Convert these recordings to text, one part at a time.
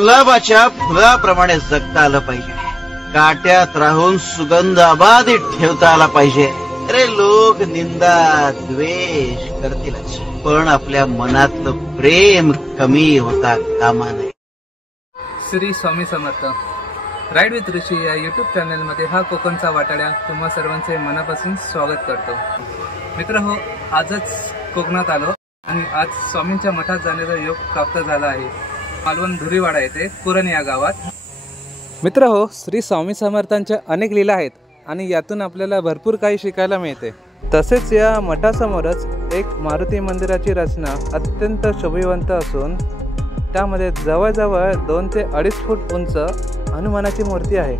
गुलाबाच्या फुलाप्रमाणे जगता आलं पाहिजे, काट्यात राहून सुगंध अबाधित ठेवता आला पाहिजे. अरे लोक निंदा द्वेष करतीलच, पण आपल्या मनातलं प्रेम कमी होता कामा नये. श्री स्वामी समर्थ. राईड विथ ऋषी या यूट्यूब चॅनलमध्ये हा कोकणचा वाटाड्या तुम्हा सर्वांचे मनापासून स्वागत करतो. मित्र हो, आजच कोकणात आलो आणि आज स्वामींच्या मठात जाण्याचा योग प्राप्त झाला आहे. मालवण धुरीवाडा येथे कुरण या गावात. मित्र हो, श्री स्वामी समर्थांच्या अनेक लीला आहेत आणि यातून आपल्याला भरपूर काही शिकायला मिळते. तसेच या मठासमोरच एक मारुती मंदिराची रचना अत्यंत शोभिवंत असून त्यामध्ये जवळजवळ 2 ते 2.5 फूट उंच हनुमानाची मूर्ती आहे.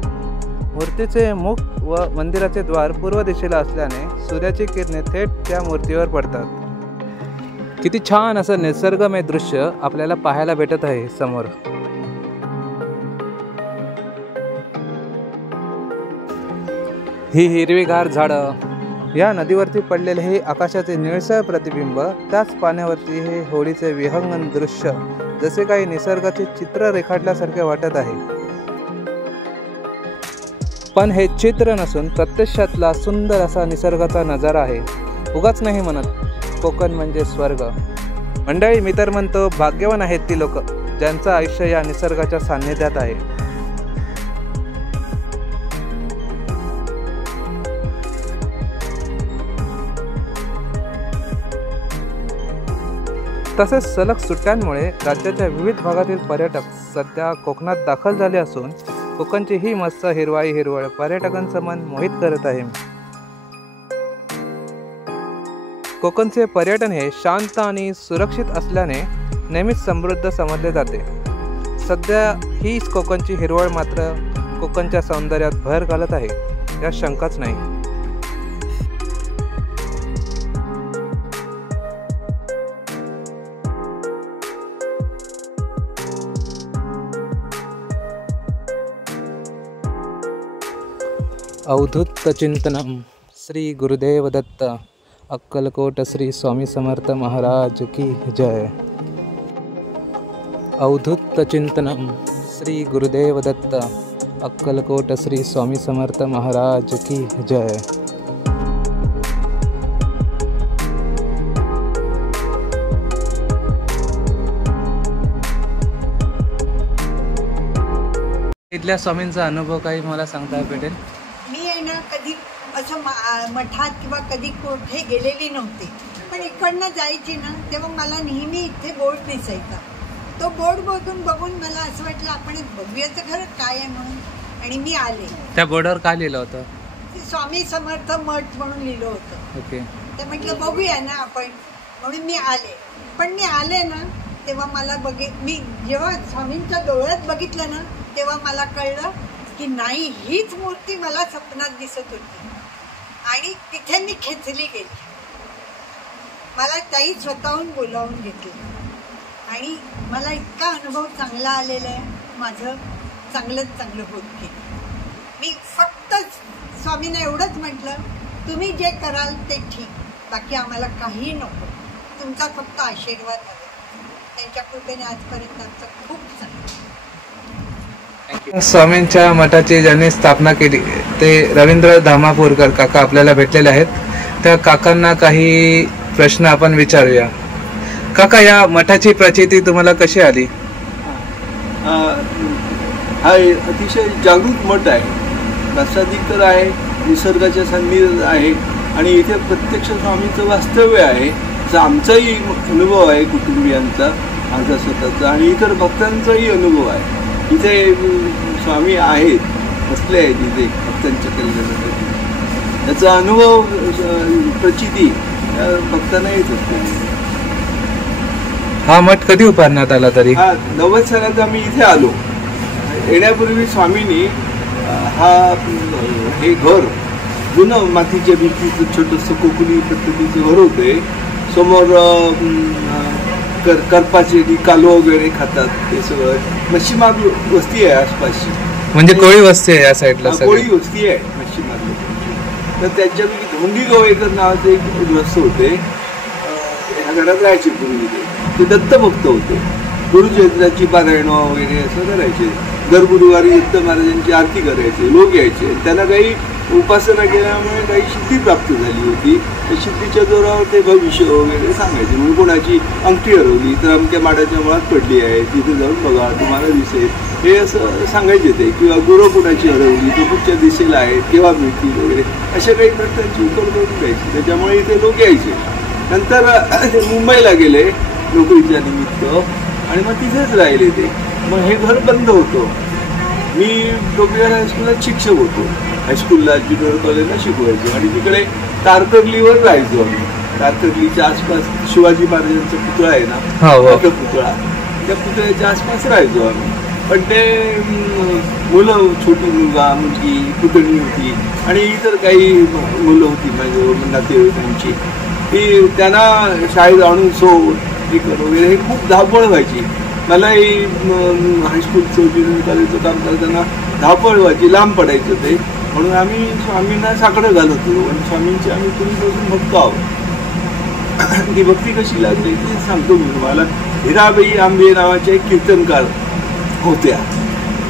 मूर्तीचे मुख व मंदिराचे द्वार पूर्व दिशेला असल्याने सूर्याची किरणे थेट त्या मूर्तीवर पडतात. किती छान असं निसर्गमय दृश्य आपल्याला पाहायला भेटत आहे समोर. ही हिरवीगार झाडं, या नदीवरती पडलेले हे आकाशाचे निळसर प्रतिबिंब, त्याच पाण्यावरती हे होळीचे विहंगम दृश्य जसे काही निसर्गाचे चित्र रेखाटल्यासारखे वाटत आहे. पण हे चित्र नसून प्रत्यक्षातला सुंदर असा निसर्गाचा नजारा आहे. उगाच नाही म्हणत कोकण म्हणजे स्वर्ग. मंडळी, मी तर म्हणतो भाग्यवान आहेत ती लोक ज्यांचं आयुष्य या निसर्गाच्या सान्निध्यात आहे. तसेच सलग सुट्ट्यांमुळे राज्याच्या विविध भागातील पर्यटक सध्या कोकणात दाखल झाले असून कोकणची ही मस्त हिरवाई हिरवळ पर्यटकांचं मन मोहित करत आहे. कोकणचे पर्यटन हे शांत आणि सुरक्षित असल्याने नेहमीच समृद्ध समजले जाते. सध्या हीच कोकणची हिरवळ मात्र कोकणच्या सौंदर्यात भर घालत आहे, यात शंकाच नाही. अवधूत चिंतनम श्री गुरुदेव दत्त. अक्कलकोट श्री स्वामी समर्थ महाराज की जय. अवधूत चिंतनम श्री गुरुदेव दत्त. अक्कलकोट श्री स्वामी समर्थ महाराज की जय. इथल्या स्वामींचा अनुभव काही मला सांगता भेटेल? मी आहे ना कधी असं मठात किंवा कधी कुठे गेलेली नव्हती, पण इकडनं जायची ना तेव्हा मला नेहमी इथे बोर्ड दिसायचा. तो बोर्ड बघून मला असं वाटलं आपण एक बघूयाचं खरं काय आहे म्हणून, आणि मी आले. त्या बोर्डवर काय लिहिलं होतं? स्वामी समर्थ मठ म्हणून लिहिलं होतं. ओके. तर म्हटलं बघूया ना आपण, म्हणून मी आले. पण मी आले ना तेव्हा मला मी जेव्हा स्वामींच्या डोळ्यात बघितलं ना तेव्हा मला कळलं की नाही, हीच मूर्ती मला स्वप्नात दिसत होती आणि तिथे मी खेचली गेली. मला ताई स्वतःहून बोलावून घेतली आणि मला इतका अनुभव चांगला आलेला आहे. माझं चांगलं होत गेलं. मी फक्त स्वामींना एवढंच म्हटलं, तुम्ही जे कराल ते ठीक, बाकी आम्हाला काही नको, तुमचा फक्त आशीर्वाद हवा. त्यांच्या कृपेने आजपर्यंत आमचं खूप चांगलं. स्वामींच्या मठाची ज्यांनी स्थापना केली ते रवींद्र धामापूरकर काका आपल्याला भेटलेले आहेत. त्या काकांना काही प्रश्न आपण विचारूया. काका, या मठाची प्रचिती तुम्हाला कशी आली? हा अतिशय जागृत मठ आहे, प्रासादिक तर आहे, निसर्गाच्या सान्निध्यात आहे आणि इथे प्रत्यक्ष स्वामींचं वास्तव्य आहे. आमचाही अनुभव आहे, कुटुंबियांचा, माझा स्वतःचा आणि इतर भक्तांचाही अनुभव आहे. इथे स्वामी आहेत, बसले आहेत इथे भक्तांच्या कल्याणासाठी. याचा अनुभव प्रचिती भक्तांना येत असते. हा मठ कधी उभारण्यात आला? तरी 90 सालात आम्ही इथे आलो. येण्यापूर्वी स्वामींनी हे घर जुनं मातीच्या भिंतीचं छोटंसं कोकणी पद्धतीचं घर होते. समोर करपाचे कालो वगैरे खातात, ते सगळं मच्छीमार वस्ती आहे आसपासची. म्हणजे कोळी वस्ती आहे या साईडला? कोळी वस्ती आहे मच्छीमार. तर त्यांच्यापैकी धोंडी गोवेकर नावाचे एक गृहस्थ होते, ह्या घरात राहायचे पूर्वी. ते दत्तभक्त होते गुरुचरित्राची पारायणं वगैरे असं करायचे. दर गुरुवारी दत्त महाराजांची आरती करायचे, लोक यायचे. त्यांना काही उपासना केल्यामुळे काही सिद्धी प्राप्त झाली होती. त्या सिद्धीच्या जोरावर ते भविष्य वगैरे सांगायचे. म्हणून कोणाची अंगठी हरवली तर अमक्या माडाच्या मुळात पडली आहे, तिथे जाऊन बघा तुम्हाला दिसेल, हे असं सांगायचे ते. किंवा गुरु कोणाची हरवली तो पुढच्या दिशेला आहे, केव्हा मिळतील वगैरे अशा काही प्रश्नांची उत्तर करून द्यायची. त्याच्यामुळे इथे लोक यायचे. नंतर ते मुंबईला गेले नोकरीच्या निमित्त आणि मग तिथेच राहिले ते. मग हे घर बंद होतं. मी टोपीवार हायस्कूलला शिक्षक होतो. हायस्कूलला ज्युनियर कॉलेजला शिकवायचो आणि तिकडे तारकर्लीवर राहायचो आम्ही. तारकर्लीच्या आसपास शिवाजी महाराजांचा पुतळा आहे ना, पुतळा, त्या पुतळ्याच्या आसपास राहायचो आम्ही. पण ते मुलं, छोटी मुलगा मुलगी पुतणी होती आणि इतर काही मुलं होती माझ्या नातेवाईकांची, ती त्यांना शाळेत आणून सोड हे कर वगैरे हे खूप धावपळ व्हायची. मलाही हायस्कूलचं ज्युनियर कॉलेजचं काम करताना धावपळ व्हायची, लांब पडायचं ते. म्हणून आम्ही स्वामींना साकडं घालतो आणि स्वामींची आम्ही पूर्वीपासून भक्त आहोत. ती भक्ती कशी लागली ते सांगतो मी तुम्हाला. हिराबाई आंबे नावाच्या एक कीर्तनकार होत्या.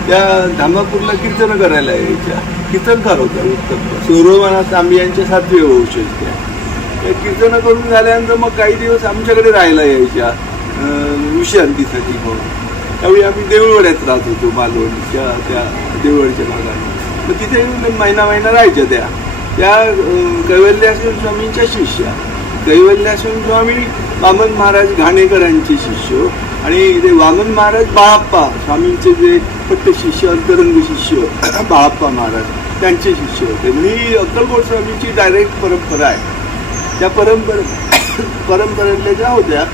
त्या धामापूरला कीर्तन करायला यायच्या. कीर्तनकार होत्या उत्तम. सौरवनाथ आंबे यांच्या 7वे वंशज त्या. कीर्तन करून झाल्यानंतर मग काही दिवस आमच्याकडे राहायला यायच्या विश्रांतीसाठी. म्हणून त्यावेळी आम्ही देऊळवाड्यात राहत होतो, मालवणच्या त्या देऊळवाडीच्या भागात. मग तिथे महिना राहायच्या त्या. त्या कैवल्याश्वर स्वामींच्या शिष्या. कैवल्याश्वर स्वामी वामन महाराज घाणेकरांचे शिष्य आणि ते वामन महाराज बाळाप्पा स्वामींचे जे पट्ट शिष्य, अंतरंग शिष्य बाळाप्पा महाराज त्यांचे शिष्य होते. म्हणजे ही अक्कलकोट स्वामींची डायरेक्ट परंपरा आहे. त्या परंपरेतल्या ज्या होत्या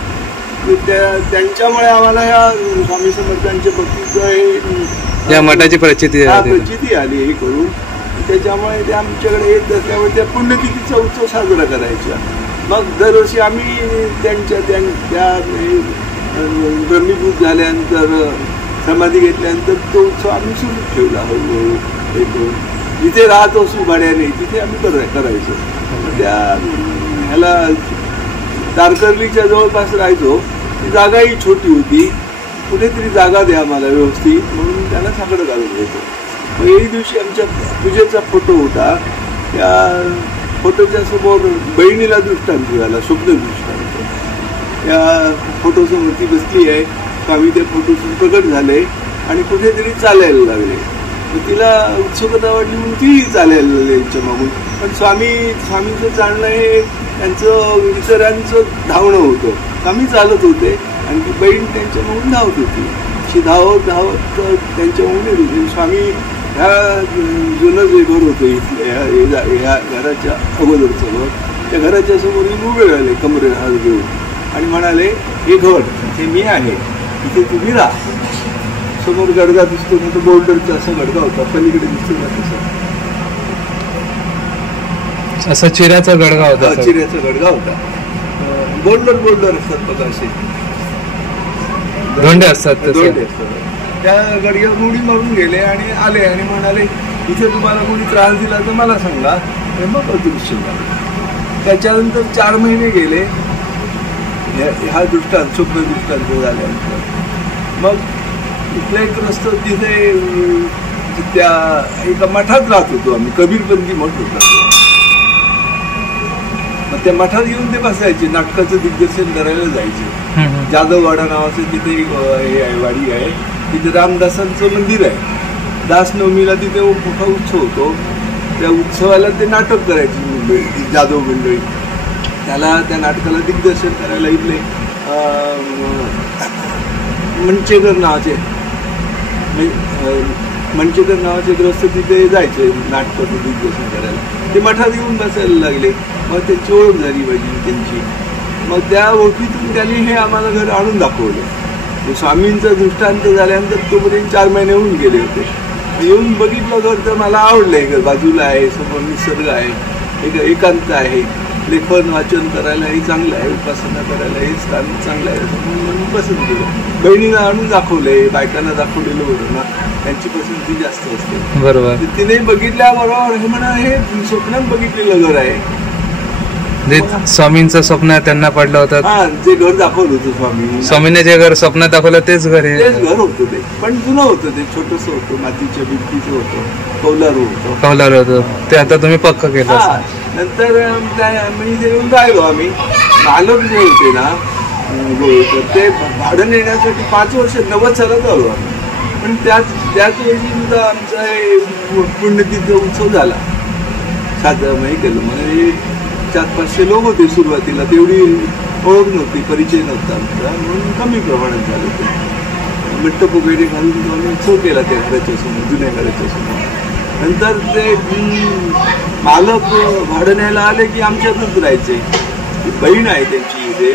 त्यांच्यामुळे आम्हाला या स्वामी समर्थांच्या भक्तीचं या मठाची प्रचिती आली हे करून. त्याच्यामुळे ते आमच्याकडे येत असल्यामुळे त्या पुण्यतिथीचा उत्सव साजरा करायचा. मग दरवर्षी आम्ही त्या ब्रह्मीभूत झाल्यानंतर समाधी घेतल्यानंतर तो उत्सव आम्ही सुरू ठेवला हळूहळू हे करून. जिथे राहत असू भाड्याने तिथे आम्ही करायचो. त्या ह्याला तारकर्लीच्या जवळपास राहायचो. ती जागाही छोटी होती. कुठेतरी जागा द्या मला व्यवस्थित म्हणून त्याला साकडं घालून घ्यायचो. मग एक दिवशी आमच्या पूजेचा फोटो होता. त्या फोटोच्या समोर बहिणीला दृष्टांत झाला, स्वप्न दृष्टांत. त्या फोटोसमोर ती बसली आहे. आम्ही त्या फोटोतून प्रकट झाले आणि कुठेतरी चालायला लागले. तिला उत्सुकता वाटली म्हणून ती चालायला लागली यांच्या मागून. पण स्वामींचं चालणं हे त्यांचं इतरांचं धावणं होतं. आम्ही चालत होते आणि ती बहीण त्यांच्या मागून धावत होती. अशी धावत त्यांच्या मागून येत होती. स्वामी ह्या जुनं जे घर होतं इथल्या ह्या घराच्या अगोदरचं घर, त्या घराच्या समोर उभे राहिले कमरे हात घेऊन आणि म्हणाले, हे घर हे मी आहे, इथे तुम्ही राहा. समोर गडगा दिसतो ना, तो बोल्डरचा असा गडगा होता, पलीकडे दिसतो ना तसं असं चिऱ्याचा गडगा होता. चिऱ्याचा गडगा होता. बोल्डर असतात बघा, असे धोंडे असतात. त्या गडग्यावर उडी मारून गेले आणि आले आणि म्हणाले, इथे तुम्हाला कोणी त्रास दिला तर मला सांगा. मग अदृश्य झाले. त्याच्यानंतर 4 महिने गेले ह्या दृष्टांत, स्वप्न दृष्टांत झाल्यानंतर. मग इथला एक रस्ता तिथे त्या एका मठात राहत होतो आम्ही. कबीरबंदी मठ होता. मग त्या मठात येऊन ते बसायचे, नाटकाचं दिग्दर्शन करायला जायचे. जाधववाडा नावाचं तिथे हे आहे, वाडी आहे. तिथे रामदासांचं मंदिर आहे. दासनवमीला तिथे मोठा उत्सव होतो. त्या उत्सवाला ते नाटक करायची मंडळी, जाधव मंडळी. त्या नाटकाला दिग्दर्शन करायला इथले मंचेकर नावाचे ग्रस्त तिथे जायचे नाटकाचं दिग्दर्शन करायला. ते मठात येऊन बसायला लागले. मग त्याची ओळख झाली पाहिजे त्यांची. मग त्या ओळखीतून त्यांनी हे आम्हाला घर आणून दाखवलं. स्वामींचा दृष्टांत झाल्यानंतर तोपर्यंत 4 महिने होऊन गेले होते. येऊन बघितलं घर तर मला आवडलं. हे घर बाजूला आहे, समोर निसर्ग आहे, एक एकांत आहे, लेखन वाचन करायला हे चांगलं आहे, उपासना करायला हे स्थान चांगलं आहे म्हणून पसंत केलं. बहिणीला आणून दाखवलंय, बायकांना दाखवलेलं होतं ना, त्यांची पसंती जास्त असते. बरोबर. तिने बघितल्याबरोबर हे म्हणा, हे स्वप्नात बघितलेलं घर आहे. जे स्वामींचं स्वप्न त्यांना पडलं होतं, हा, जे घर दाखवलं होतं स्वामीने जे घर स्वप्नात दाखवलं तेच घर आहे. तेच घर होतं ते, पण जुनं होतं ते, छोटस होतं, मातीच्या भिंतीचं होतं, कौलारू होतं. ते आता तुम्ही पक्क केलं. नंतर मी इथे येऊन राहिलो. आम्ही मालक जे होते ना ते भाडं नेण्यासाठी 5 वर्ष 90 सालात आलो आम्ही. पण त्याच वर्षी सुद्धा आमचा हे पुण्यतिथी उत्सव झाला. साधं केलं. म्हणजे 400-500 लोक होते सुरुवातीला. तेवढी ओळख नव्हती, परिचय नव्हता आमचा, म्हणून कमी प्रमाणात झालं ते. मंडप वगैरे घालून आम्ही उत्सव केला त्या घराच्या समोर, जुन्या घराच्या समोर. नंतर ते मालक भाडं न्यायला आले की आमच्यातच राहायचे. बहीण आहे त्यांची इथे,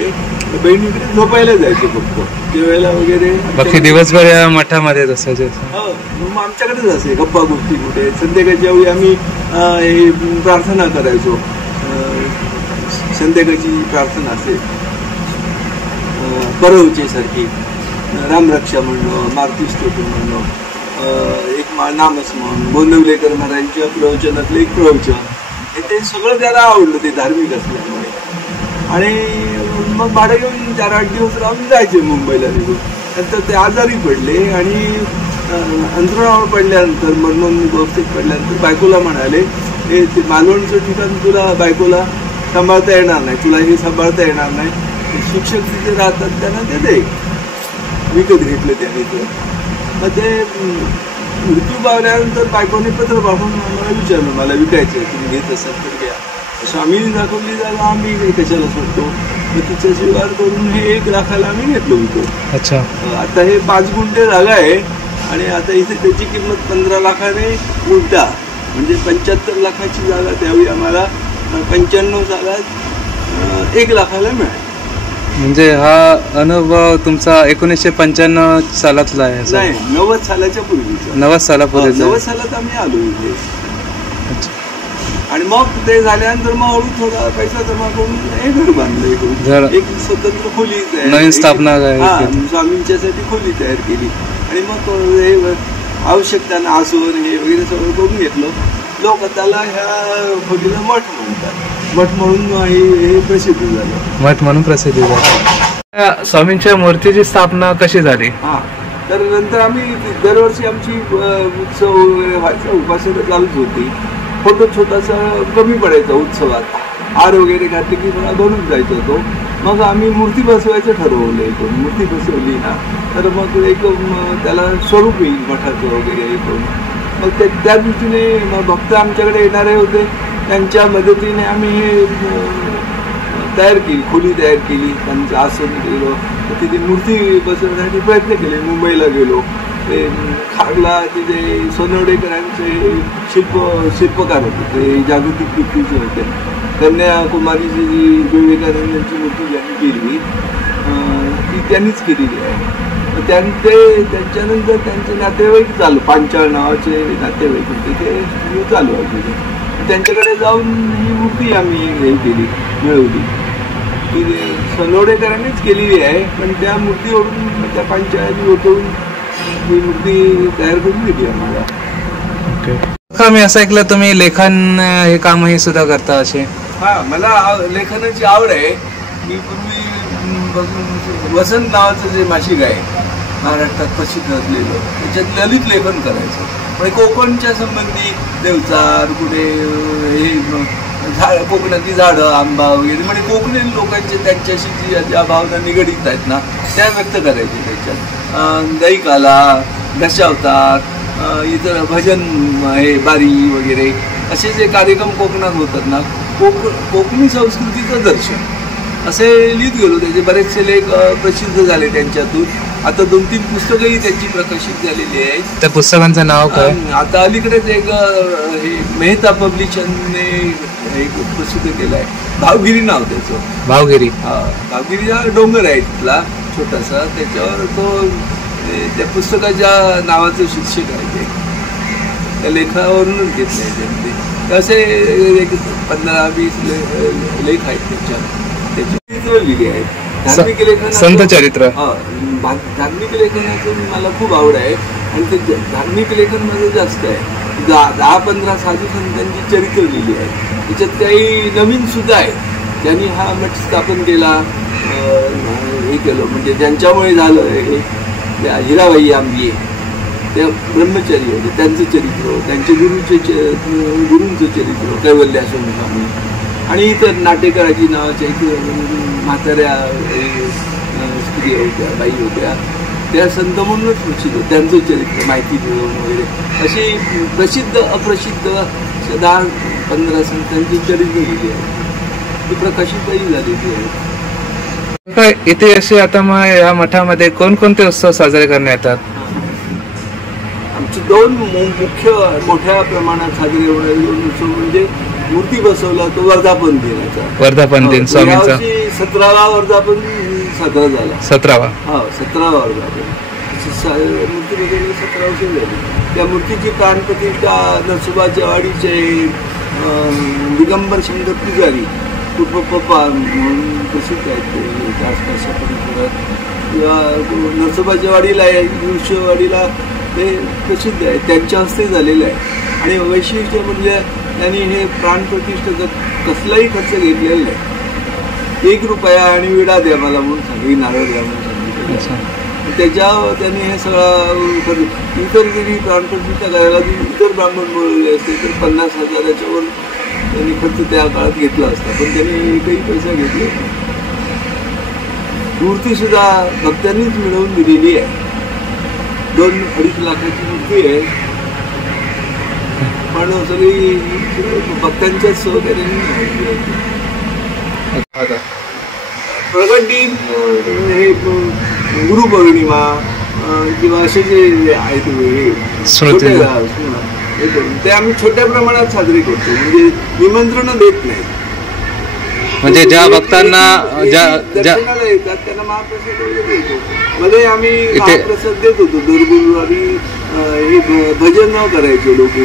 बहिणीकडे झोपायला जायचे फक्त, जेवायला वगैरे. बाकी दिवसभर या मठामध्ये असायचे. मग आमच्याकडेच असे गप्पा गोष्टी कुठे. संध्याकाळच्या वेळी आम्ही प्रार्थना करायचो. संध्याकाळची प्रार्थना असे परवचे सारखी, रामरक्षा म्हणणं, मारुती स्तोत्र म्हणणं, एक नामस्मरण, गोंदवलेकर महाराजांच्या प्रवचनातलं एक प्रवचन. ते सगळं त्याला आवडलं, ते धार्मिक असल्यामुळे. आणि मग भाडं घेऊन 4-8 दिवस राहून जायचे मुंबईला निघून. नंतर ते आजारी पडले आणि अंतरुणावर पडल्यानंतर, मरणोन व्यवस्थित पडल्यानंतर बायकोला म्हणाले, हे ते मालवणचं ठिकाण तुला बायकोला सांभाळता येणार नाही, तुला हे सांभाळता येणार नाही. शिक्षक तिथे राहतात त्यांना ते दे. विकत घेतलं त्यांनी. तर मग ते मृत्यू पावल्यानंतर बायकोने पत्र पाठवून मला विचारलं, मला विकायचं, तुम्ही घेत असाल तर घ्या. स्वामीने दाखवली जागा आम्ही कशाला सोडतो. मग तिचा शिवार करून हे 1 लाखाला आम्ही घेतलं होतं. अच्छा. आता हे 5 गुंठे जागा आहे आणि आता इथे त्याची किंमत 15 लाखाने उलटा, म्हणजे 75 लाखाची जागा त्यावेळी आम्हाला 95 सालात 1 लाखाला मिळाली. म्हणजे हा अनुभव तुमचा 1995 सालातला आहे? नाही, 90 सालाच्या पूर्वीचा. 90 सालापूर्वी. 90 सालात आम्ही आलो इथे. आणि मग ते झाल्यानंतर मग हळू थोडा पैसा जमा करून हे घर बांधलं. एक स्वतंत्र खोली नवीन स्थापना स्वामींच्यासाठी खोली तयार केली. आणि मग हे आवश्यकता आसवर हे वगैरे सगळं करून घेतलं. लोक त्याला ह्या खोलीला मठ म्हणतात. मठ म्हणून हे प्रसिद्ध झालं. मठ म्हणून प्रसिद्ध झालं. स्वामींच्या मूर्तीची स्थापना कशी झाली? तर नंतर आम्ही दरवर्षी आमची उत्सव वगैरे व्हायचा, उपासना चालूच होती. फोटो छोटासा कमी पडायचा उत्सवात. हार वगैरे घातले की मला बनून जायचं होतो. मग आम्ही मूर्ती बसवायचं ठरवलं. एक मूर्ती बसवली ना तर मग एक त्याला स्वरूप येईल मठाचं वगैरे करून. मग त्या दृष्टीने मग भक्त आमच्याकडे येणारे होते, त्यांच्या मदतीने आम्ही हे तयार केली, खोली तयार केली. त्यांचं आसन केलं. तिथे मूर्ती बसवण्यासाठी प्रयत्न केले. मुंबईला गेलो. ते खारला तिथे सोनवडेकरांचे शिल्पकार होते, ते जागतिक कीर्तीचे होते. कन्याकुमारीची जी विवेकानंदांची मूर्ती ज्यांनी केली ती त्यांनीच केलेली आहे. त्यांच्यानंतर त्यांचे नातेवाईक चालू, पांचाळ नावाचे नातेवाईक होते, ते चालू आहे. त्यांच्याकडे जाऊन ही मूर्ती आम्ही हे केली, मिळवली. ती सोनवडेकरांनीच केलेली आहे. पण त्या मूर्तीवरून त्या पांचाळाची उठवून ही मूर्ती तयार करून दिली आम्हाला. मी असं ऐकलं तुम्ही लेखन हे कामही सुद्धा करता असे? मला लेखनाची आवड आहे. मी पूर्वी वसंत नावाचं जे मासिक आहे महाराष्ट्रात प्रसिद्ध असलेलं, त्याच्यात ललित लेखन करायचं. म्हणजे कोकणच्या संबंधी देवचार, कुठे हे कोकणातली झाडं, आंबा वगैरे, म्हणजे कोकणी लोकांचे त्यांच्याशी ज्या भावना निगडीत आहेत ना त्या व्यक्त करायचे त्याच्यात. दैकाला, दशावतार, इतर भजन हे बारी वगैरे असे जे कार्यक्रम कोकणात होतात ना, कोकणी संस्कृतीचं दर्शन असे लिहित गेलो. त्याचे बरेचसे लेख प्रसिद्ध झाले त्यांच्यातून. आता 2-3 पुस्तकंही त्यांची प्रकाशित झालेली आहेत. त्या पुस्तकांचं नाव काय? आता अलीकडेच एक हे मेहता पब्लिशनने एक प्रसिद्ध केलं आहे, भावगिरी नाव त्याचं. भावगिरी? भावगिरी हा डोंगर आहे तिथला छोटासा, त्याच्यावर तो त्या पुस्तकाच्या नावाचं शीर्षक आहे. ते त्या लेखावरूनच घेतले आहे त्यांचे. असे एक 15-20 लेख आहेत त्याच्यात. लिहिली आहेत. धार्मिक लेखन, संत चरित्र. धार्मिक लेखनाचं मला खूप आवड आहे. आणि ते धार्मिक लेखन मध्ये जास्त आहे. 10-15 साधू संतांची चरित्र लिहिली आहे. त्याच्यात काही नवीन सुद्धा आहे. त्यांनी हा मठ स्थापन केला, हे केलं, म्हणजे ज्यांच्यामुळे झालं हे त्या हिराबाई आंबिये, त्या ब्रह्मचारी होते, त्यांचं चरित्र, त्यांचे गुरूंचं चरित्र, कैवल्याश्रम स्वामी, आणि इतर नाटेकराची नावाच्या म्हाताऱ्या स्त्री होत्या, बाई होत्या, त्या संत म्हणूनच प्रसिद्ध, त्यांचं चरित्र माहिती मिळवून वगैरे अशी प्रसिद्ध अप्रसिद्ध 10-15 संतांची चरित्र लिहिली आहे, ती प्रकाशितही झालेली आहे. इथे असे आता मग या मठामध्ये कोणकोणते उत्सव साजरे करण्यात येतात? आमचे 2 मुख्य मोठ्या प्रमाणात साजरे होणारे 2 उत्सव म्हणजे मूर्ती बसवला तो वर्धापन दिनाचा, वर्धापन दिन स्वामींचा 17वा वर्धापन साजरा झाला. 17वा? हा, 17वा वर्धापन. मूर्ती बसवली 17 वर्ष झाली. त्या मूर्तीची प्राणप्रतिष्ठा नरसोबाच्या वाडीचे दिगंबर शंकर पुजारी पप्पा म्हणून प्रसिद्ध आहेत आसपासच्या परिसरात, किंवा नरसोबाच्या वाडीला वाडीला ते प्रसिद्ध आहे, त्यांच्या हस्ते झालेलं आहे. आणि वैशिष्ट्य म्हणजे त्यांनी हे प्राणप्रतिष्ठेचा कसलाही खर्च घेतलेला नाही. 1 रुपया आणि विडा द्या मला म्हणून सांगितली, नारळ द्या म्हणून सांगितलं. त्याच्यावर त्यांनी हे सगळं इतर जरी प्राणप्रतिष्ठा करायला इतर ब्राह्मण बोलवले असते तर 50,000च्या वर त्यांनी खर्च त्या काळात घेतला असता, पण त्यांनी एकही पैसा घेतला. मूर्ती सुद्धा भक्तांनीच मिळवून दिलेली आहे. 2-2.5 लाखाची मूर्ती आहे, पण सगळी भक्तांच्याच सहकार्याने. प्रगट दिन, हे गुरुपौर्णिमा किंवा असे जे आहेत ते आम्ही छोट्या प्रमाणात साजरे करतो, म्हणजे निमंत्रण देत नाही. म्हणजे ज्या भक्तांना दर्शनाला येतात त्यांना महाप्रसाद वगैरे देतो. मध्ये आम्ही महाप्रसाद देत होतो दर गुरुवारी. हे भजन करायचे लोक,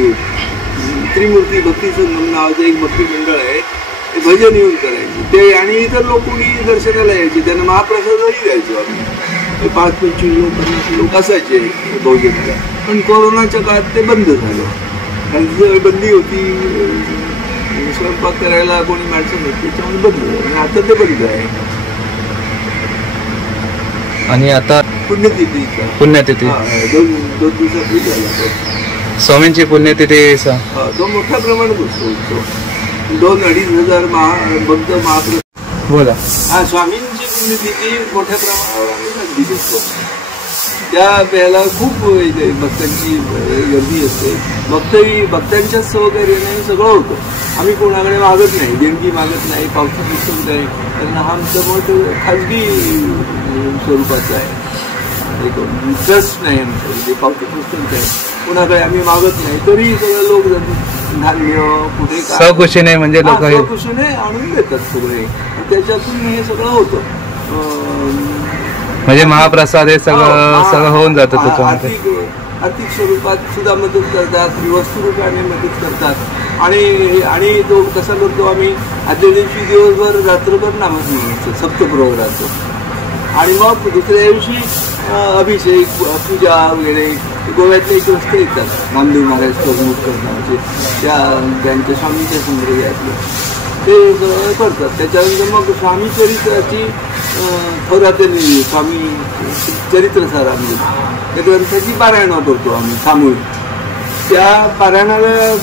त्रिमूर्ती भक्ती संगम नावाचं एक भक्ती मंडळ आहे, ते भजन येऊन करायचे ते, आणि इतर लोक कोणी दर्शनाला यायचे त्यांना महाप्रसादही द्यायचो आम्ही. 5-25 लोक असायचे बहुजनला. पण कोरोनाच्या काळात ते बंद झालं, त्यांची बंदी होती, स्वयंपाक करायला कोणी माणसं नव्हती, त्याच्यामुळे बंद झालं, आणि आता ते बंद आहे. आणि आता पुण्यतिथी 2 दिवसापूर्वी झाला स्वामींची पुण्यतिथी, तो मोठ्या प्रमाणात असतो. 2-2.5 हजार भक्त महाप्रसाद. बोला. हा, स्वामींची पुण्यतिथी मोठ्या प्रमाणावर आम्ही साजरी करतो. त्या वेळेला खूप भक्तांची गर्दी असते. भक्तांच्या सहकार्याने सगळं होतं. आम्ही कोणाकडे मागत नाही, देणगी मागत नाही, पावती पुस्तक नाही, कारण हा आमचं मत खाजगी स्वरूपाचं आहे, ट्रस्ट नाही आमचं, म्हणजे पावती पुस्तक आहे, कोणाकडे आम्ही मागत नाही. तरी सगळे लोक धान्य कुठे सकुशीने म्हणजे लोक सकुशीने आणून देतात सगळे, त्याच्यातून हे सगळं होतं. म्हणजे महाप्रसाद हे सगळं होऊन जातं. आर्थिक स्वरूपात सुद्धा मदत करतात, वस्तुरूपाने मदत करतात. आणि तो कसा करतो आम्ही, आदल्या दिवशी दिवसभर रात्रभर नामस्मरण सप्तप्रहराचं, आणि मग दुसऱ्या दिवशी अभिषेक पूजा वगैरे. गोव्यातले एक रस्ते येतात नामदेव महाराज करमूरकर नावाचे, त्यांच्या स्वामींच्या संप्रदायातले ते करतात. त्याच्यानंतर मग स्वामी चरित्राची थोरातनी स्वामी चरित्रसार आम्ही त्या ग्रंथाची पारायणं करतो आम्ही सामूहिक. त्या पारायणाला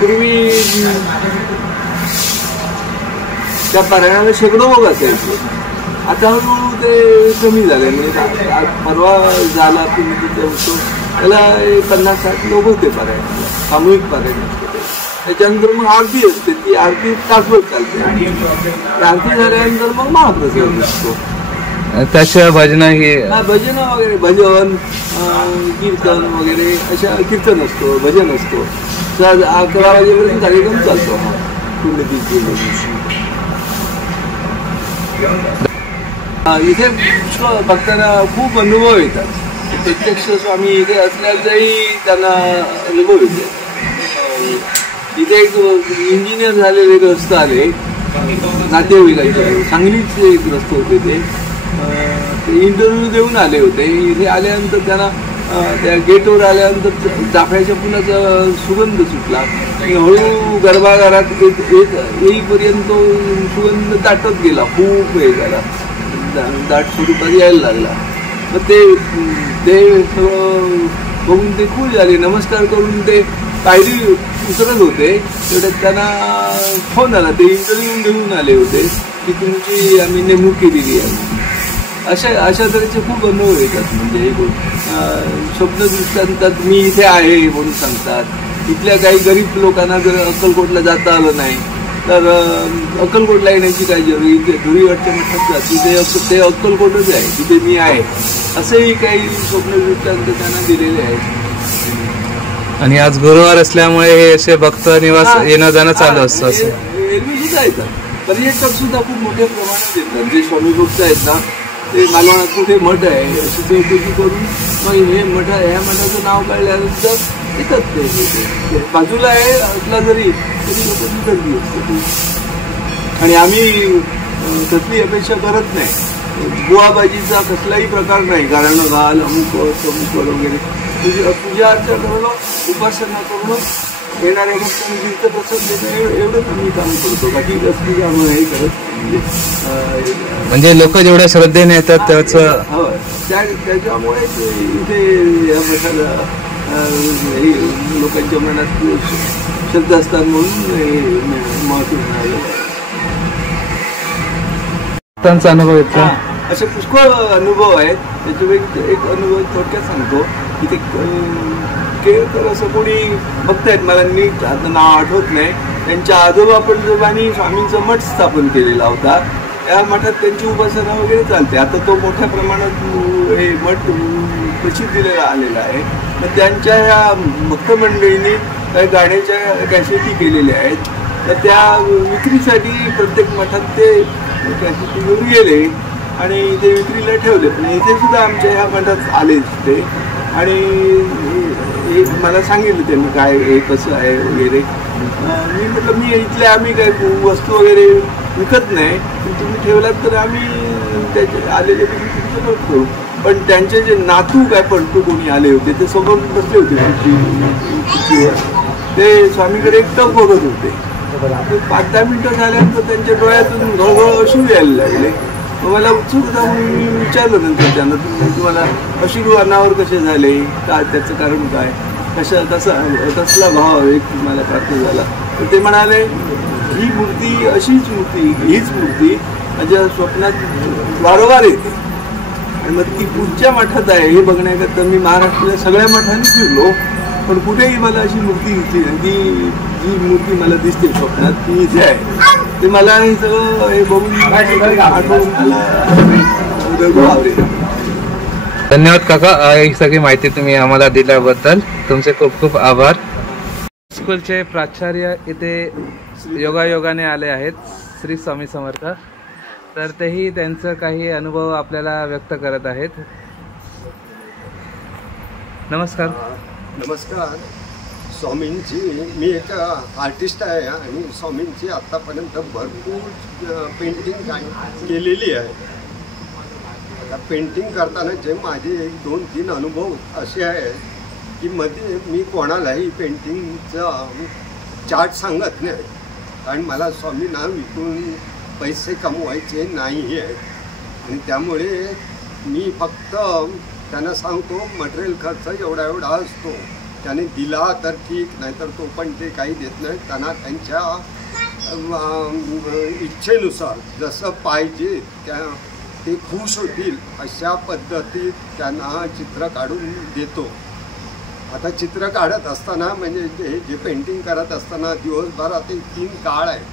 पूर्वी त्या पारायणाला शेकडो लोक असायचे. आता हळूहळू ते कमी झाले. म्हणजे परवा झाला पुण्यतिथीचा उत्सव, त्याला 50-60 लोक होते पारायणाला, सामूहिक पारायण असते. त्याच्यानंतर मग आरती असते, ती आरती तासभर चालते. आरती झाल्यानंतर मग महाप्रसाद असतो. त्याशिवाय भजन भजन वगैरे, भजन कीर्तन वगैरे अशा, कीर्तन असतो, भजन असतो. 11 वाजेपर्यंत कार्यक्रम चालतो हा पुण्यतिथी. इथे भक्तांना खूप अनुभव येतात. प्रत्यक्ष स्वामी इथे असल्याचाही त्यांना अनुभव येतो. इथे एक इंजिनियर झालेले ग्रस्त आले नातेवाईकांचे, सांगलीचे एक ग्रस्त होते. ते इंटरव्ह्यू देऊन आले होते. इथे आल्यानंतर त्यांना त्या गेटवर आल्यानंतर जाफराच्या फुलाचा सुगंध सुटला आणि हळू गरबागारात येईपर्यंत तो सुगंध दाटत गेला, खूप वेळ झाला, दाट स्वरूपात यायला लागला. मग ते सगळं बघून ते खुश झाले. नमस्कार करून ते पायरी उतरत होते तेवढ्यात त्यांना फोन आला. ते इंटरव्ह्यू घेऊन आले होते की तुमची आम्ही नेमणूक केलेली आहे. अशा तऱ्हेचे खूप अनुभव येतात. म्हणजे स्वप्नदृष्टांतात मी इथे आहे म्हणून सांगतात. इथल्या काही गरीब लोकांना जर अक्कलकोटला जाता आलं नाही तर अक्कलकोटला येण्याची काय जरूर, इथे धुरीवाटच्या मठात जात ते अक्कलकोटच आहे, तिथे मी आहे, असेही काही स्वप्नदृष्टांत त्यांना दिलेले आहेत. आणि आज गुरुवार असल्यामुळे हे असे भक्त निवास येणं जाणं चालू असतं. एरवी सुद्धा येतात, पर्यटक सुद्धा खूप मोठ्या प्रमाणात येतात. जे स्वामी भक्त आहेत ना ते मालवणात कुठे मठ आहे अशी चौकशी करून मग हे ह्या मठाचं नाव कळल्यानंतर येतात. ते बाजूला आहे असला जरी तरी लोकांची गर्दी असते. आणि आम्ही कसली अपेक्षा करत नाही, बुवाबाजीचा कसलाही प्रकार नाही. कारण घाल अमुक वगैरे पूजा अर्चा करणं, उपासना करणं, येणाऱ्या गोष्टी तीर्थप्रसाद देणं, एवढंच आम्ही काम करतो. बाकी कसली कामं नाही करत. म्हणजे लोक जेवढ्या श्रद्धेने येतात त्याचं हो, त्याच्यामुळे इथे या मठाला लोकांच्या मनात श्रद्धास्थान म्हणून महत्व मिळालं. त्यांचा अनुभव येतो. असे पुष्कळ अनुभव आहेत. त्याच्यापैकी एक अनुभव थोडक्यात सांगतो. इथे केळकर असं कोणी भक्त आहेत, मला नीट आता नाव आठवत नाही. त्यांच्या आजोबा पणजोबांनी स्वामींचा मठ स्थापन केलेला होता. त्या मठात त्यांची उपासना वगैरे चालते. आता तो मोठ्या प्रमाणात हे मठ प्रसिद्धीला आलेला आहे. तर त्यांच्या ह्या भक्त मंडळींनी काही गाण्याच्या कॅसेटी केलेल्या आहेत. तर त्या विक्रीसाठी प्रत्येक मठात ते कॅसेटी घेऊन गेले आणि ते विक्रीला ठेवले. पण इथे सुद्धा आमच्या ह्या मठात आलेच ते. आणि मला सांगितलं त्यांनी काय हे कसं आहे वगैरे. मी म्हटलं मी इथले आम्ही काय वस्तू वगैरे विकत नाही, पण तुम्ही ठेवलात तर आम्ही त्याचे आलेले तुमचे परत करू. पण त्यांचे जे नातू काय पडतो कोणी आले होते ते समोर बसले होते खुर्चीवर. ते स्वामीकडे एकटक बघत होते. 5-10 मिनिटं झाल्यानंतर त्यांच्या डोळ्यातून घळघळ अश्रू यायला लागले. मला उत्सुकता म्हणून मी विचारलं नंतर त्यांना तुम्हाला अश्रू अनावर कसे झाले, काय त्याचं कारण काय, कसला भाव एक मला प्राप्त झाला. तर ते म्हणाले ही मूर्ती अशीच मूर्ती, हीच मूर्ती माझ्या स्वप्नात वारंवार येते. आणि मग ती कुठच्या मठात आहे हे बघण्याकरता मी महाराष्ट्रातल्या सगळ्या मठांनी फिरलो, पण कुठेही मला अशी मूर्ती दिसली नाही. ती जी मूर्ती मला दिसते स्वप्नात ती इथे आहे. ते मला हे सगळं हे बघून आठवून मला धन्यवाद काका. ही सगळी माहिती तुम्ही आम्हाला दिल्याबद्दल तुमचे खूप खूप आभार. स्कूलचे प्राचार्य इथे योगायोगाने आले आहेत, श्री स्वामी समर्थ. तर तेही त्यांचं काही अनुभव आपल्याला व्यक्त करत आहेत. नमस्कार. नमस्कार. स्वामींची मी एक आर्टिस्ट आहे आणि स्वामींची आत्तापर्यंत भरपूर पेंटिंग केलेली आहे. आता पेंटिंग करताना जे माझे 1-2-3 अनुभव असे आहेत की मध्ये मी कोणालाही पेंटिंगचा चार्ट सांगत नाही, कारण मला स्वामींना विकून पैसे कमवायचे नाही आहेत. आणि त्यामुळे मी फक्त त्यांना सांगतो मटेरियल खर्च एवढा असतो, त्याने दिला तर ठीक, नाहीतर तो पण ते काही देत नाही. त्यांना त्यांच्या इच्छेनुसार जसं पाहिजे ते खुश होतील अशा पद्धतीत त्यांना चित्र काढून देतो. आता चित्र काढत असताना म्हणजे जे पेंटिंग करत असताना दिवसभरात 3 काळ आहे,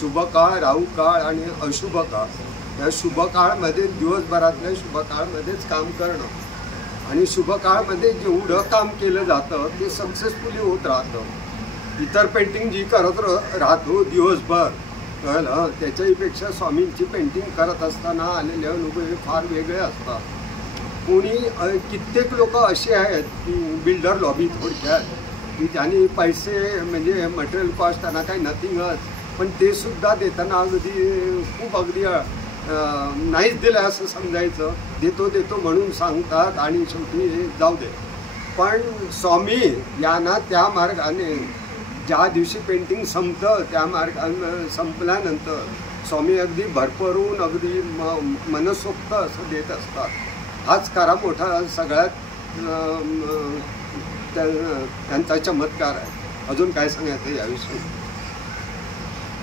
शुभ काळ, राहू काळ आणि अशुभ काळ. या शुभ काळमध्ये दिवसभरातल्या शुभ काळमध्येच काम करणं आणि शुभ काळमध्ये जेवढं काम केलं जातं ते सक्सेसफुली होत राहतं. इतर पेंटिंग जी करत राहतो दिवसभर कळलं त्याच्याहीपेक्षा स्वामींची पेंटिंग करत असताना आलेले अनुभव फार वेगळे असतात. कोणी कित्येक लोक असे आहेत की बिल्डर लॉबी थोडक्यात की त्यांनी पैसे म्हणजे मटेरियल कॉस्ट त्यांना काही नथिंगच, पण ते सुद्धा देताना अगदी नाहीच दिलं असं समजायचं, देतो म्हणून सांगतात आणि शेवटी जाऊ दे पण स्वामी यांना त्या मार्गाने ज्या दिवशी पेंटिंग संपतं त्या मार्गाने संपल्यानंतर स्वामी अगदी भरभरून अगदी मनसोक्त असं देत असतात. हाच खरा मोठा सगळ्यात त्यांचा चमत्कार आहे. अजून काय सांगायचं याविषयी?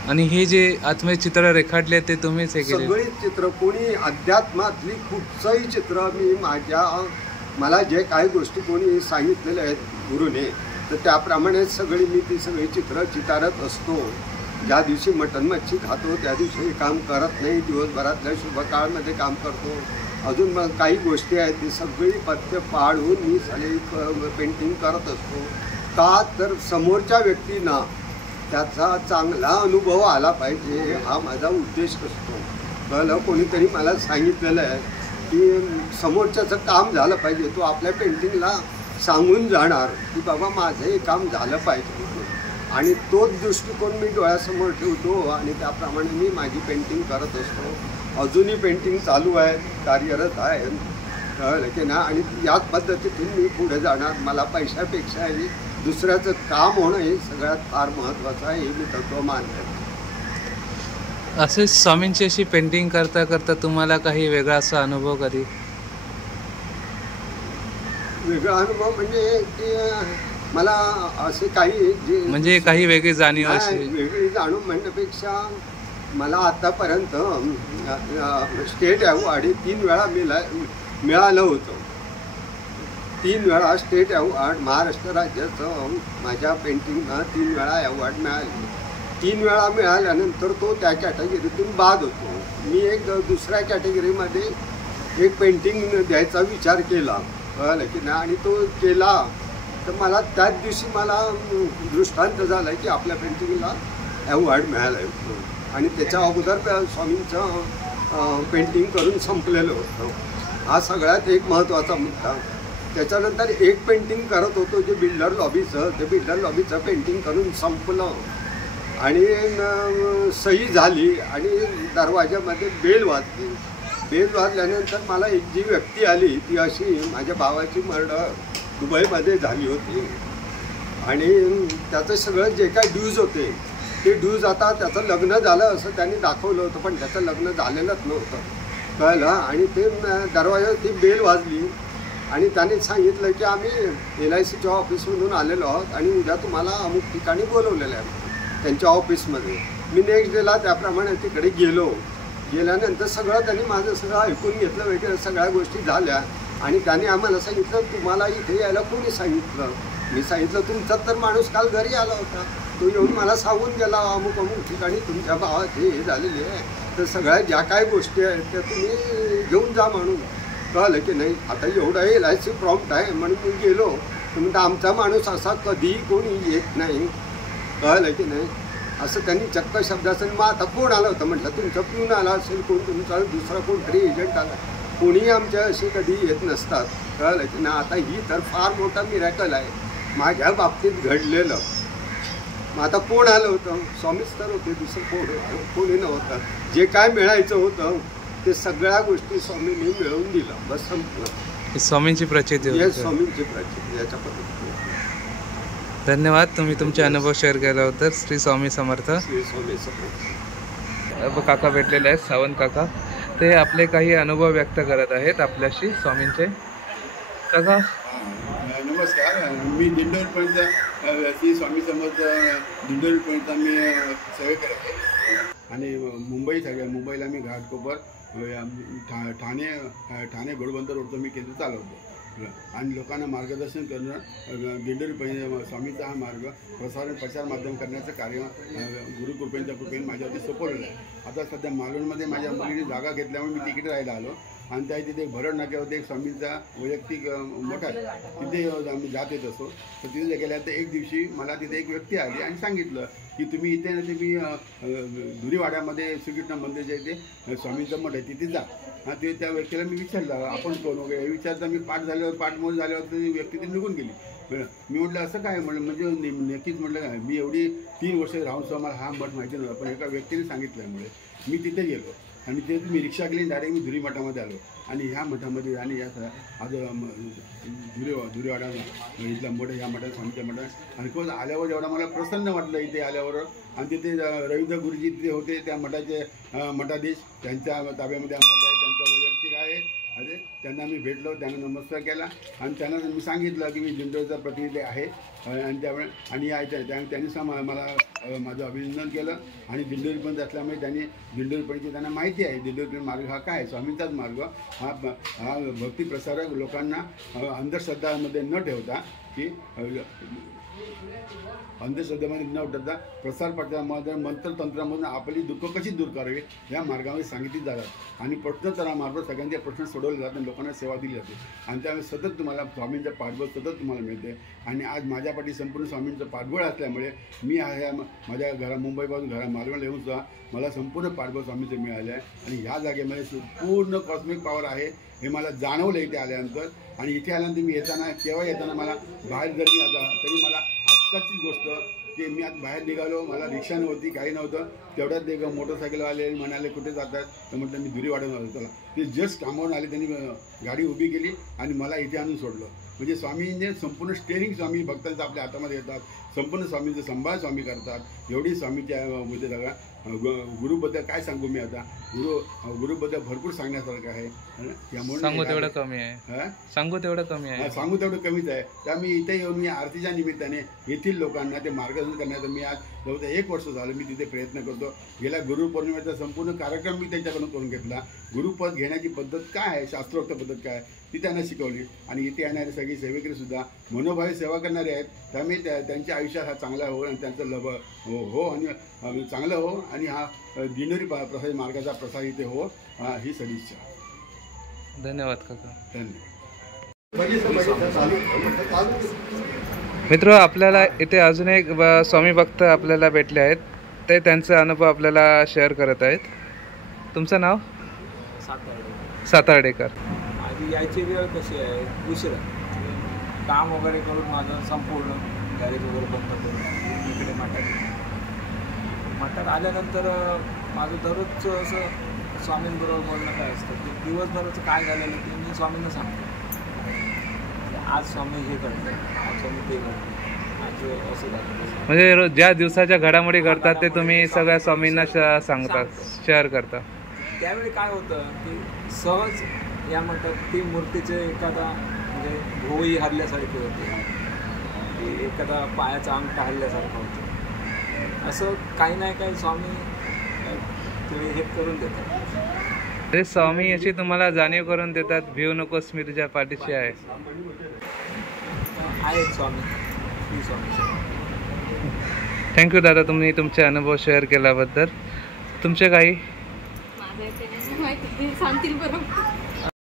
आणि हे जे आत्मे चित्र रेखाटले ते तुम्हीच हे केले? सगळी चित्र, कोणी अध्यात्मातली कुठचंही चित्र मी मला जे काही गोष्टी कोणी सांगितलेल्या आहेत गुरुने, तर त्याप्रमाणे सगळी मी ती सगळी चित्र चितारत असतो. ज्या दिवशी मटण मच्छी खातो त्या दिवशी काम करत नाही, दिवसभरातल्या शुभ काळमध्ये काम करतो. अजून मग काही गोष्टी आहेत ती सगळी पथ्य पाळून मी सगळी पेंटिंग करत असतो. का तर समोरच्या व्यक्तींना त्याचा चांगला अनुभव आला पाहिजे हा माझा उद्देश असतो. कळलं? कोणीतरी मला सांगितलेलं आहे की समोरच्याचं काम झालं पाहिजे, तो आपल्या पेंटिंगला सांगून जाणार की बाबा माझं हे काम झालं पाहिजे, आणि तोच दृष्टिकोन मी डोळ्यासमोर ठेवतो आणि त्याप्रमाणे मी माझी पेंटिंग करत असतो. अजूनही पेंटिंग चालू आहे, कार्यरत आहे, कळलं की ना. आणि याच पद्धतीतून मी पुढे जाणार. मला पैशापेक्षा दुसऱ्याचं काम होणं हे सगळ्यात फार महत्त्वाचं आहे, हे मी तत्व मानतो. असे स्वामींची अशी पेंटिंग करता करता तुम्हाला काही वेगळा असा अनुभव कधी? वेगळा अनुभव म्हणजे की मला असे काही जे म्हणजे काही वेगळी जाणीव अशी? वेगळी जाणीव म्हणण्यापेक्षा मला आतापर्यंत स्टेट अवॉर्ड 3 वेळा मिळालं होतं. 3 वेळा स्टेट अवॉर्ड महाराष्ट्र राज्याचं माझ्या पेंटिंगना 3 वेळा अवॉर्ड मिळाले. 3 वेळा मिळाल्यानंतर तो त्या कॅटेगरीतून बाद होतो. मी एक दुसऱ्या कॅटेगरीमध्ये एक पेंटिंग द्यायचा विचार केला, कळलं की ना. आणि तो केला तर मला त्याच दिवशी मला दृष्टांत झाला की आपल्या पेंटिंगला अवॉर्ड मिळाला आहे. आणि त्याच्या अगोदर स्वामींचं पेंटिंग करून संपलेलं होतं. हा सगळ्यात एक महत्त्वाचा मुद्दा. त्याच्यानंतर एक पेंटिंग करत होतो जे बिल्डर लॉबीचं, ते बिल्डर लॉबीचं पेंटिंग करून संपलं आणि सही झाली आणि दरवाजामध्ये बेल वाजली. बेल वाजल्यानंतर मला एक जी व्यक्ती आली ती अशी, माझ्या भावाची मर्डर दुबईमध्ये झाली होती आणि त्याचं सगळं जे काय ड्यूज होते ते ड्यूज आता त्याचं लग्न झालं असं त्यांनी दाखवलं होतं, पण त्याचं लग्न झालेलंच नव्हतं, कळलं. आणि ते दरवाजावर ती बेल वाजली आणि त्यांनी सांगितलं की आम्ही LICच्या ऑफिसमधून आलेलो आहोत आणि उद्या तुम्हाला अमुक ठिकाणी बोलवलेलं आहे त्यांच्या ऑफिसमध्ये. मी नेक्स्ट डेला त्याप्रमाणे तिकडे गेल्यानंतर सगळं त्यांनी माझं सगळं ऐकून घेतलं वगैरे, सगळ्या गोष्टी झाल्या. आणि त्याने आम्हाला सांगितलं तुम्हाला इथे यायला कोणी सांगितलं? मी सांगितलं तुमचा तर माणूस काल घरी आला होता, तो येऊन मला सांगून गेला अमुक अमुक ठिकाणी तुमच्या भावात हे झालेली आहे, तर सगळ्या ज्या काही गोष्टी आहेत त्या तुम्ही घेऊन जा म्हणून. कळलं की नाही. आता एवढा LIC प्रॉम्प्ट आहे म्हणून मी गेलो, तर म्हणतो आमचा माणूस असा कधीही कोणी येत नाही, कळलं की नाही. असं त्यांनी चक्क शब्दाचं. मग आता कोण आलं होतं म्हटलं तुमचा पिऊन आला असेल, कोण तुमचा दुसरा कोणतरी एजंट आला. कोणीही आमच्या अशी कधी येत नसतात, कळलं की ना. आता ही तर फार मोठा मिरॅकल आहे माझ्या बाबतीत घडलेलं. मग आता कोण आलं होतं? स्वामीच तर होते, दुसरं कोण होतं? कोणी नव्हतं. जे काय मिळायचं होतं ते सगळ्या गोष्टी स्वामींनी मिळवून दिलं, बस संपलं. स्वामींची प्रचिती होती. स्वामींची प्रचिती याच्या पद्धतीने. धन्यवाद, तुम्ही तुमचे अनुभव शेअर केल्याबद्दल. श्री स्वामी समर्थ. श्री स्वामी समर्थ. काका भेटलेले आहेत, सावंत काका. ते आपले काही अनुभव व्यक्त करत आहेत आपल्याशी स्वामींचे. काका नमस्कार. मी दिंडोरीपर्यंत श्री स्वामी समर्थ दिंडोरीपर्यंत मी सेवेकर आहे आणि मुंबईला मी घाटकोपर ठाणे घोडबंदर रोडचं मी केंद्र चालवतो आणि लोकांना मार्गदर्शन करणं. दिंडोरीपर्यंत स्वामीचा हा मार्ग प्रचार माध्यम करण्याचं कार्य गुरुकृपेने माझ्यावरती सोपवलेलं आहे. आता सध्या मालवणमध्ये माझ्या मुलीने जागा घेतल्यामुळे मी तिकडे राहायला आलो आणि त्या तिथे भरड नाक्यावरती एक स्वामींचा वैयक्तिक मोठा आहे, तिथे आम्ही जात येत असतो. तर तिथे गेल्यानंतर एक दिवशी मला तिथे एक व्यक्ती आली आणि सांगितलं की तुम्ही इथे तुम्ही धुरीवाड्यामध्ये श्रीकृष्ण मंदिरच्या इथे स्वामींचं मठ आहे तिथे जा. हां, ते त्या व्यक्तीला मी विचारलं आपण कोण वगैरे हे विचारता. मी पाठमोड झाल्यावर ती व्यक्ती ती निघून गेली. मी म्हटलं असं काय म्हणजे नक्कीच म्हटलं काय मी एवढी 3 वर्ष राहून सुद्धा मला हा मठ माहिती नव्हता, पण एका व्यक्तीने सांगितल्यामुळे मी तिथे गेलो आणि तिथे मी रिक्षा केली डायरेक्ट मी धुरी मठामध्ये आलो. आणि ह्या मठामध्ये आणि या आज धुरेवाडा इथला मठ, ह्या मठात स्वामीच्या मठात आणि खूप आल्यावर एवढा मला प्रसन्न वाटलं इथे आल्यावर. आणि तिथे रवींद्र गुरुजी तिथे होते, त्या मठाचे मठाधीश, त्यांच्या ताब्यामध्ये हा मठ आहे, त्यांचा वैयक्तिक आहे. अरे त्यांना मी भेटलो, त्यांना नमस्कार केला आणि त्यांना मी सांगितलं की मी दिंडोरीचा प्रतिनिधी आहे आणि त्यामुळे आणि त्यांनी मला माझं अभिनंदन केलं. आणि दिंडोरीपर्यंत असल्यामुळे त्यांनी दिंडोरीपर्यंतची त्यांना माहिती आहे. दिंडोरीपर्यंत मार्ग हा काय, स्वामींचाच मार्ग हा भक्ती प्रसारक लोकांना अंधश्रद्धामध्ये न ठेवता की अंधश्रद्धेमध्ये न उठता प्रसार प्रचारामध्ये मंत्रतंत्रामधून आपली दुःख कशी दूर करावी या मार्गामध्ये सांगितली जातात. आणि प्रश्नोत्तरामार्फत सगळ्यांचे प्रश्न सोडवले जातात आणि लोकांना सेवा दिली जाते. आणि त्यामुळे सतत तुम्हाला स्वामींचं पाठबळ सतत तुम्हाला मिळते. आणि आज माझ्यापाठी संपूर्ण स्वामींचं पाठबळ असल्यामुळे मी माझ्या मुंबईपासून मालवणला येऊन सुद्धा मला संपूर्ण पाठबळ स्वामींचं मिळालं आहे. आणि ह्या जागेमध्ये पूर्ण कॉस्मिक पॉवर आहे हे मला जाणवलं इथे आल्यानंतर. आणि इथे आल्यानंतर मी केव्हा येताना मला बाहेर जर मी आता तरी मला आत्ताचीच गोष्ट की मी आज बाहेर निघालो, मला रिक्षा नव्हती, काही नव्हतं. तेवढ्यात एक मोटरसायकलवाले म्हणाले कुठे जातात, तर म्हटलं मी धुरीवाड्यावर आलो. त्याला ते जस्ट कामावरून आले, त्यांनी गाडी उभी केली आणि मला इथे आणून सोडलं. म्हणजे स्वामींचे संपूर्ण स्टेरिंग स्वामी भक्तांचं आपल्या हातामध्ये येतात, संपूर्ण स्वामींचं संभाळ स्वामी करतात. एवढी स्वामीच्या मध्ये सगळा गुरुबद्दल काय सांगू मी आता, गुरुबद्दल भरपूर सांगण्यासारखं आहे. त्यामुळे सांगू तेवढं कमी आहे, सांगू तेवढं कमीच आहे. त्यामुळे इथे येऊन मी आरतीच्या निमित्ताने येथील लोकांना ते मार्गदर्शन करण्याचं मी आज जवळजवळ 1 वर्ष झालं मी तिथे प्रयत्न करतो. गेल्या गुरुपौर्णिमेचा संपूर्ण कार्यक्रम मी त्यांच्याकडून करून घेतला. गुरुपद घेण्याची पद्धत काय आहे, शास्त्रोक्त पद्धत काय ती त्यांना शिकवली. आणि इथे येणारे सगळी सेवेकरी सुद्धा मनोभावी सेवा करणारे आहेत. त्यामुळे त्यांच्या आयुष्यात हा चांगला हो आणि त्यांचं हो आणि चांगलं हो आणि हा दिंडोरी प्रसाद मार्गाचा प्रसार इथे हो ही सदिच्छा. धन्यवाद काका. धन्यवाद. मित्र, आपल्याला इथे अजून एक स्वामी भक्त आपल्याला भेटले आहेत, ते त्यांचा अनुभव आपल्याला शेअर करत आहेत. तुमचं नाव? सातार्डेकर. आधी यायची वेळ कशी आहे, उशिरा काम वगैरे करून माझं संपूर्ण गॅरेज वगैरे बंद करून इकडे मठात आल्यानंतर माझं दररोजचं असं स्वामींबरोबर बोलणं काय असतं की दिवसभराचं काय झालेलं ते मी स्वामींना सांगतो. आज स्वामी हे करतो, आज स्वामी ते करतो, आज असं झालं. म्हणजे ज्या दिवसाच्या घडामोडी घडतात ते तुम्ही सगळ्या स्वामींना सांगता, शेअर करता. त्यावेळी काय होतं की सहज या मठात ती मूर्तीचे एखादा म्हणजे भोई हरल्यासारखी होते, की एखादा पायाचा अंगठा हरल्यासारखं होतं. असं काही नाही काही स्वामी तुम्ही हे करून देतात. ते स्वामी याची तुम्हाला जाणीव करून देतात, भिऊ नकोस मी तुझ्या पाठीशी आहे. स्वामी. थँक्यू दादा, तुम्ही तुमचे अनुभव शेअर केल्याबद्दल. तुमचे काही?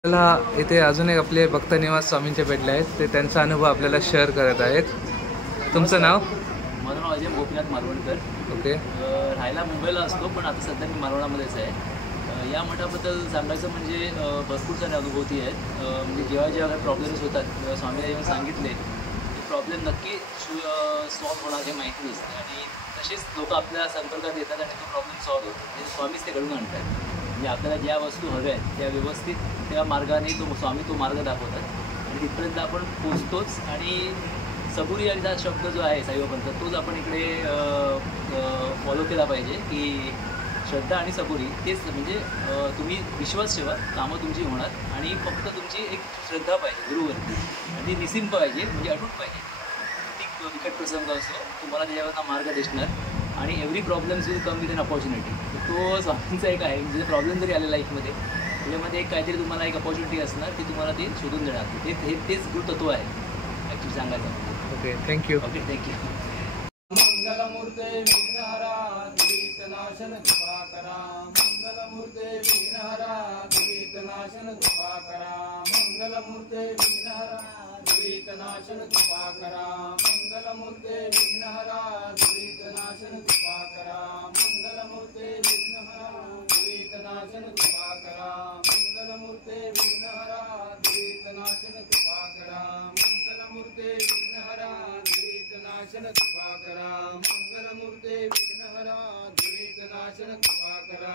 आपल्याला इथे अजून एक आपले भक्त निवास स्वामींचे भेटले आहेत, ते त्यांचा अनुभव आपल्याला शेअर करत आहेत. तुमचं नाव? माझं नाव अजय गोपीनाथ मालवणकर. ओके. राहायला मुंबईला असतो, पण आता सध्या मी मालवणामध्येच आहे. या मठाबद्दल सांगायचं म्हणजे भरपूर सारे अनुभूती आहेत. म्हणजे जेव्हा जेव्हा काही प्रॉब्लेम्स होतात तेव्हा स्वामीला येऊन सांगितले ते प्रॉब्लेम नक्की सॉल्व्ह होणार हे माहिती नसते. आणि तसेच लोक आपल्या संपर्कात येतात आणि तो प्रॉब्लेम सॉल्व्ह होतो. म्हणजे स्वामीच ते घडून आणतात. म्हणजे आपल्याला ज्या वस्तू हव्या आहेत त्या व्यवस्थित त्या मार्गाने स्वामी तो मार्ग दाखवतात आणि तिथपर्यंत आपण पोचतोच. आणि सबुरी आणि शब्द जो आहे साईबाबांचा तोच आपण इकडे फॉलो केला पाहिजे की श्रद्धा आणि सबुरी तेच. म्हणजे तुम्ही विश्वास ठेवा, कामं तुमची होणार आणि फक्त तुमची एक श्रद्धा पाहिजे गुरुवरती आणि ती निसिम पाहिजे, म्हणजे अटूट पाहिजे. ती विकट प्रसंग असतो, तुम्हाला त्याच्यावरचा मार्ग दिसणार आणि every problems will come with an opportunity. तो स्वामींचा एक आहे, म्हणजे प्रॉब्लेम जरी आले लाईफमध्ये त्याच्यामध्ये एक काहीतरी तुम्हाला एक अपॉर्च्युनिटी असणार ती तुम्हाला ते शोधून देणार. तेच गुरुतत्व आहे ॲक्च्युली सांगायचं. Okay, thank you. Okay, thank you. मंगलमूर्ते विघ्नहरा दुरितनाशन कृपाकरा, मंगलमूर्ते विघ्नहरा दुरितनाशन कृपाकरा, मंगलमूर्ते विघ्नहरा दुरितनाशन कृपाकरा, मंगलमूर्ते विघ्नहरा दुरितनाशन कृपाकरा, मंगलमूर्ते विघ्नहरा दुरितनाशन कृपाकरा, मंगलमूर्ते विघ्नहरा दुरितनाशन कृपाकरा, मंगलमूर्ते विघ्नहरा दुरितनाशन कृपाकरा, मंगलमूर्ते विघ्नहरा दुरितनाशन कृपाकरा.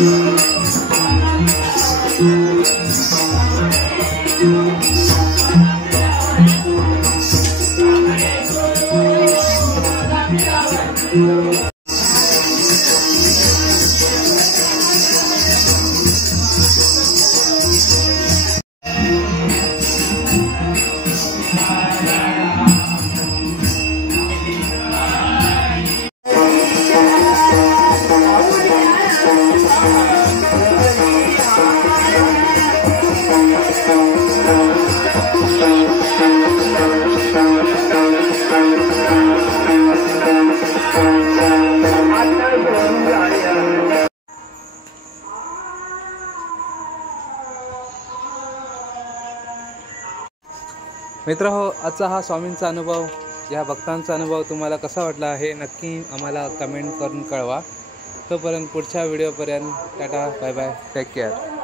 मित्रहो, आजचा हा स्वामींचा अनुभव, या भक्तांचा अनुभव तुम्हाला कसा वाटला हे नक्की आम्हाला कमेंट करून कळवा. तोपर्यंत पुढच्या व्हिडिओपर्यंत ta-ta, bye bye, take care.